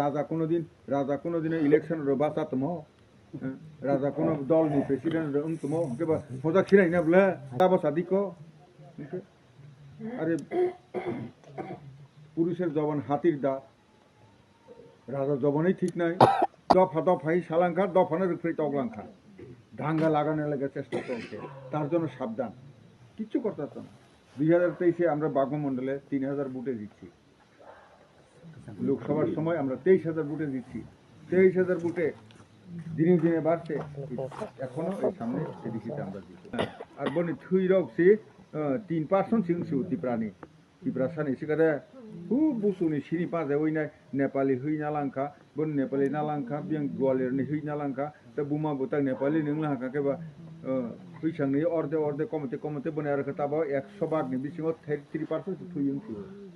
রাজা কোনোদিন ইলেকশনের বাঁচাতম রাজা কোনো দলনি প্রেসিডেন্ট উমতম কেবা মজা খিরাই না বলে তাবা সাদিক আরে পুরুষের জবান হাতির দাঁত রাজা জবানই ঠিক নাই দফা দফাই সালাঙ্কা দফানের উপরে তগলাঙ্কা দাঙ্গা লাগানোর লাগে চেষ্টা চলছে তার জন্য সাবধান কিচ্ছু করতে পারতো না 2023-এ আমরা বাগমা মন্ডলে 3000 বুটে জিতছি লোকসভার সময় আমরা 23000 বুটে জিতছি 23000 বুটে দিনে দিনে বাড়ছে এখনো এই সামনে এদিকে আমরা জিতছি আর বনি থুই রকছি 3% সিংসু তিপ্রানি তিপ্রাসানি সিকারে খুব বুসুনি সিনি পাজে ওই না নেপালি হই নালাঙ্কা বন নেপালি নালাঙ্কা বিয়াং গোয়ালিয়रनि হই নালাঙ্কা তা বুমা বুতা নেপালি नोंलाहाका केबा फैसांनि अर्धे कमते बने आरो खताबो 100 भागनि बिसिङाव 33% थुयिंसु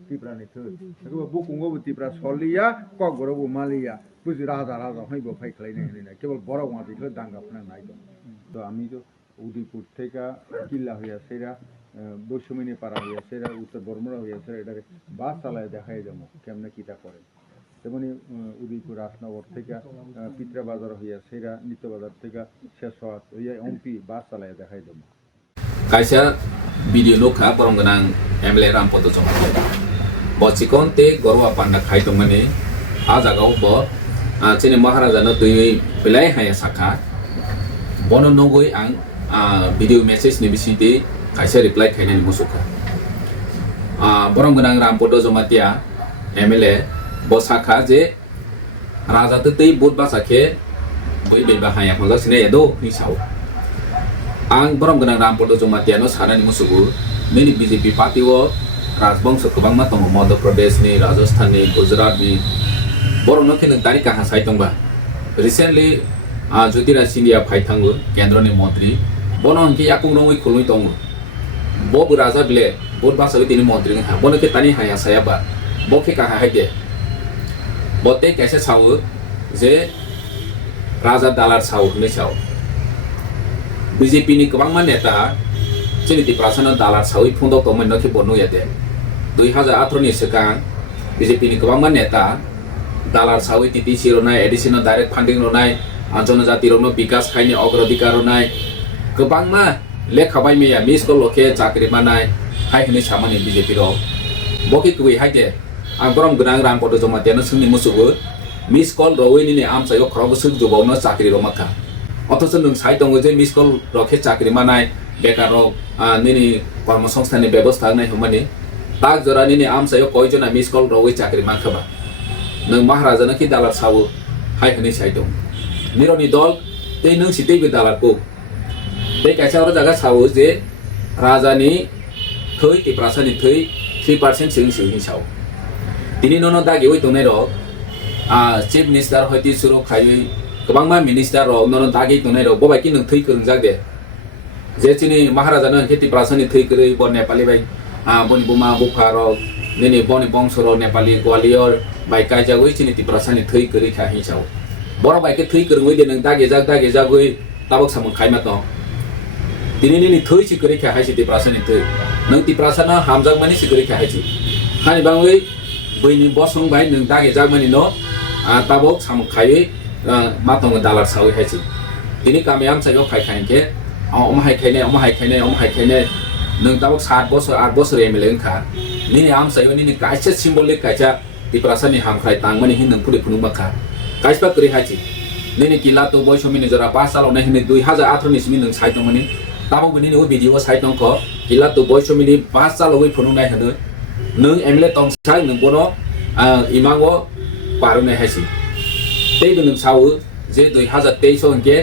तिप्रानि थु केबा बुकुंगो तिप्रा सलिया कगरबो मालिया बुजि राजा हयबो फाइ खालायनाय होनाय केवल बराव मादिखौ दांगाफना नाय दं तो आमी तो उदयपुर থেকে কিল্লা হইয়া সেরা বৈষম্যনি পাড়া হইয়া সেরা উত্তর বর্মরা হইয়া সেরা এটারে বাস চালায় দেখাই যাবো কেমনে কিটা করে তেমনি উদয়পুর রাজনগর থেকে পিত্রা বাজার হইয়া সেরা নিত্য বাজার থেকে শেষ হইয়া এমপি বাস চালায় দেখাই যাবো kaisa video nokha borongganang MLA Rampada Jamatia bachikon te gorwa panda khaitongmani ajagao bo chini maharaja no tui belai haya sakha bono nogoi ang video message ni bisiti kaisa reply khainani musuka borongganang Rampada Jamatia MLA bo sakha je raja te tei bot basakhe boi beba haya khonja sine edo hisau ang borongganang Rampada Jamatia no sanani musugu many BJP party o rajbangsa kobangma tongo Madhya Pradesh ni Rajasthan ni Gujarat ni borong no kheneng tarika hasai tongba recently Jyotiraj Sindhya phaithangu kendra ni mantri bono angki yakung rongoi khului tongo bo raja bile bot basa tini mantri ha bono ke tani haya saya ba bo ke ka haide bote kaise sawu je raja dalar sawu ni sawu BJP ni kobangma neta chini tiprasana dalar sawi phundok tongmai no ke bono yate 2018 ni sekang BJP ni kobangma neta dalar sawi TTC ronai additional direct funding ronai जनजाति रनो विकास खाइने अग्राधिकार ronai kobangma lekhabai meya misko lokhe chakri manai haihni samani BJP ro boki kui haide ang borom gunang Rampada Jamatia no sungni musugu miss call rowini ni amsayo khrogo suk jobawno chakri ro makha অথচ নং সাইটঙ্গ যে miss call রকে চাকরি মানায় বেকার নিনি কর্মসংস্থানের ব্যবস্থা নাই হমানি তাক জরা নিনি আমসায় কয়জনা মিস কল রওই চাকরি মানখাবা নং মহারাজা নাকি দালার সাউ হাই হনি সাইটং নিরনি দল তেই নং সিতেইবি দালারকো বে কাইसा और জায়গা সাউ যে রাজানি থৈ তিপ্রাসানি থৈ 3% সিং হিসাও তিনি নন দাগে ওই তনে র চিফ মিনিস্টার হইতি শুরু খাই kobangma minister ro nono dagi tonai ro bobai ki nung thui kurung jak de je chini maharaja no kheti prasani thui kurei bo nepali bai boni buma bukha ro nini boni bongso ro nepali gwalior bai kai jagoi chini ti prasani thui kurei kha hi chau boro bai ke thui kurung oi de nung dagi jak oi tabok samon khaima to tini nini thui chi kurei kha hai chi ti prasani thui nung ti prasana hamjak mani chi kurei kha hai chi hani bangoi boini bosong bai nung dagi jak mani no tabok samon khai matong dalar sawi haji ini kami am sayo khai ke hai khaine nung tabok 7 bosor 8 bosor emelen kha nini am sayo nini kaisa symbolic kaisa tiprasani ham khai tangmani hin nung puri phunu makha kaisa kri haji nini kila to boisomini jora pasalo na hin 2018 ni simi nung saitong mani tabok bini ni video saitong ko kila to boisomini pasalo wi phunu nai hanu nung emele tong sai nung bono imango paru nai haji tei nung sawu je 2023 hongke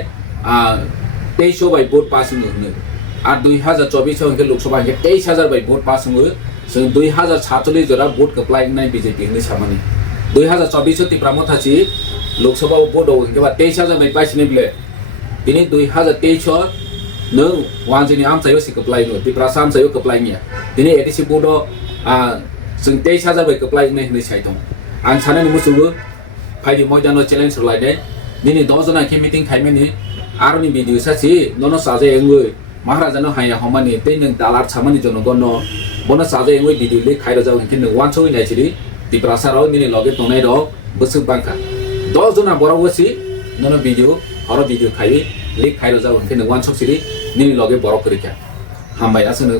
23 bai vote passing hunu ar 2024 hongke loksaबा hongke 23000 bai vote passing hu sing 2046 jora vote apply nai BJP ni samani 2024 ti pramothachi loksaबा vote hongke ba 23000 bai paisine bile ini 2023 nung wanjini am sayo sik apply no ti prasam sayo apply nya ini edisi vote sing 23000 bai apply nai hni saitong ang sanani musugu फाइदि मयदानो challenge लाइदे दिनै 10 जना के meeting खाइमेनि आरोनि video सासि ननो साजे एंगै महाराजानो हाया हमानि तै नों दालार छामानि जनो गनो बनो साजे एंगै भिडियो ले खाइरो जाव के नों वानसोइ नाइसिरि तिप्रासाराव दिनै लगे तनाइ र bosuk bangka 10 jona borok wasi nono video horo video khai link khai rojak unke no one shot siri nini loge borok porikha hambai asano